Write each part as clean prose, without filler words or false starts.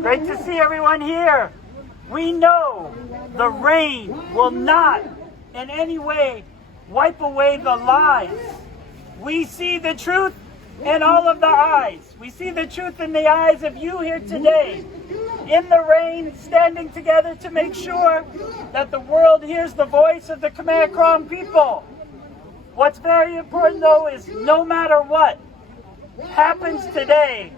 Great to see everyone here. We know the rain will not in any way wipe away the lies. We see the truth in all of the eyes. We see the truth in the eyes of you here today, in the rain, standing together to make sure that the world hears the voice of the Khmer Krom people. What's very important, though, is no matter what happens today,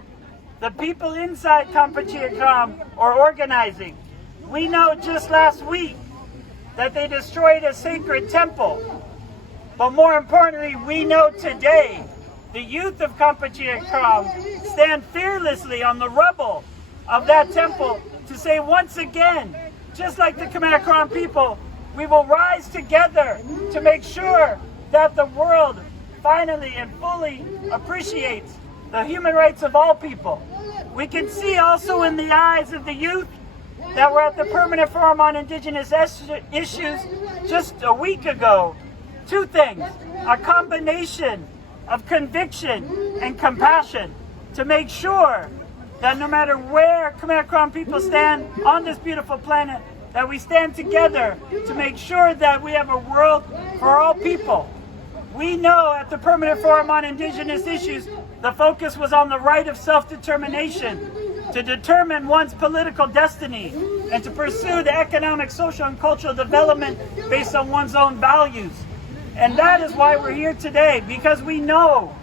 the people inside Kampuchea Krom are organizing. We know just last week that they destroyed a sacred temple. But more importantly, we know today the youth of Kampuchea Krom stand fearlessly on the rubble of that temple to say once again, just like the Khmer Krom people, we will rise together to make sure that the world finally and fully appreciates the human rights of all people. We can see also in the eyes of the youth that were at the Permanent Forum on Indigenous Issues just a week ago. Two things: a combination of conviction and compassion to make sure that no matter where Khmer Krom people stand on this beautiful planet, that we stand together to make sure that we have a world for all people. We know at the Permanent Forum on Indigenous Issues, the focus was on the right of self-determination, to determine one's political destiny, and to pursue the economic, social, and cultural development based on one's own values. And that is why we're here today, because we know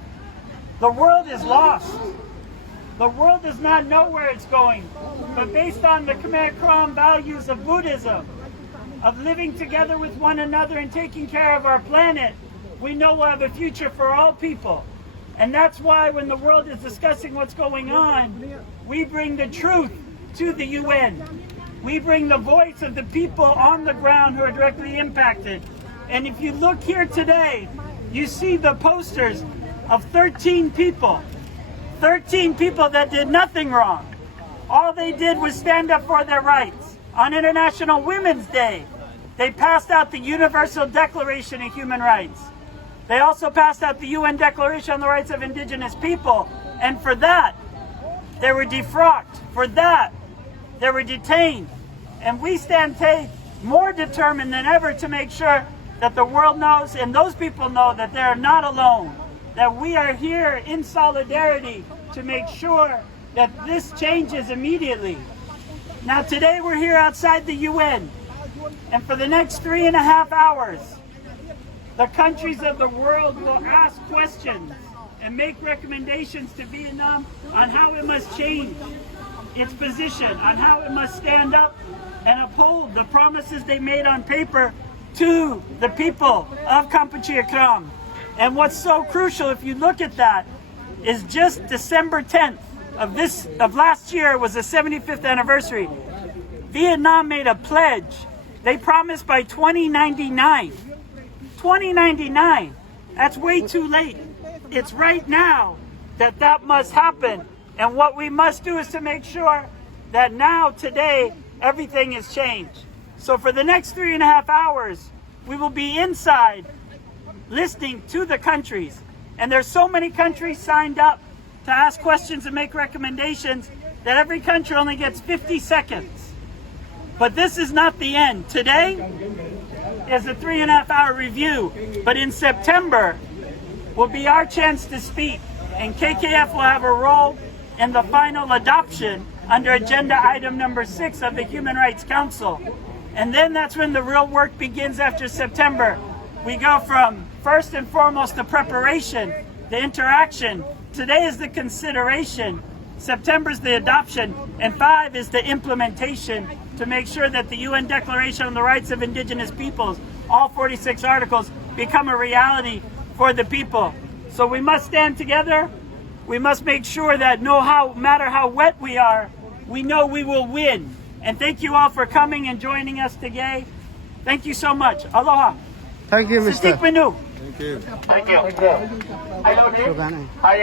the world is lost. The world does not know where it's going. But based on the Khmer Krom values of Buddhism, of living together with one another and taking care of our planet, we know we'll have a future for all people. And that's why when the world is discussing what's going on, we bring the truth to the UN. We bring the voice of the people on the ground who are directly impacted. And if you look here today, you see the posters of 13 people. 13 people that did nothing wrong. All they did was stand up for their rights. On International Women's Day, they passed out the Universal Declaration of Human Rights. They also passed out the UN Declaration on the Rights of Indigenous People. And for that, they were defrocked. For that, they were detained. And we stand more determined than ever to make sure that the world knows and those people know that they are not alone. That we are here in solidarity to make sure that this changes immediately. Now today we're here outside the UN, and for the next 3.5 hours, the countries of the world will ask questions and make recommendations to Vietnam on how it must change its position, on how it must stand up and uphold the promises they made on paper to the people of Kampuchea Krom. And what's so crucial, if you look at that, is just December 10th of last year was the 75th anniversary. Vietnam made a pledge. They promised by 2099. 2099. That's way too late. It's right now that must happen. And what we must do is to make sure that now, today, everything is changed. So for the next 3.5 hours, we will be inside listening to the countries. And there's so many countries signed up to ask questions and make recommendations that every country only gets 50 seconds. But this is not the end. Today is a 3.5 hour review, but in September will be our chance to speak, and KKF will have a role in the final adoption under agenda item number 6 of the Human Rights Council. And then that's when the real work begins after September. We go from first and foremost the preparation, the interaction. Today is the consideration. September is the adoption, and 5 is the implementation to make sure that the UN Declaration on the Rights of Indigenous Peoples, all 46 articles, become a reality for the people. So we must stand together. We must make sure that no matter how wet we are, we know we will win. And thank you all for coming and joining us today. Thank you so much. Aloha. Thank you, Mr. Thank you. Thank you. Thank you. Hi, Lodi. Hi,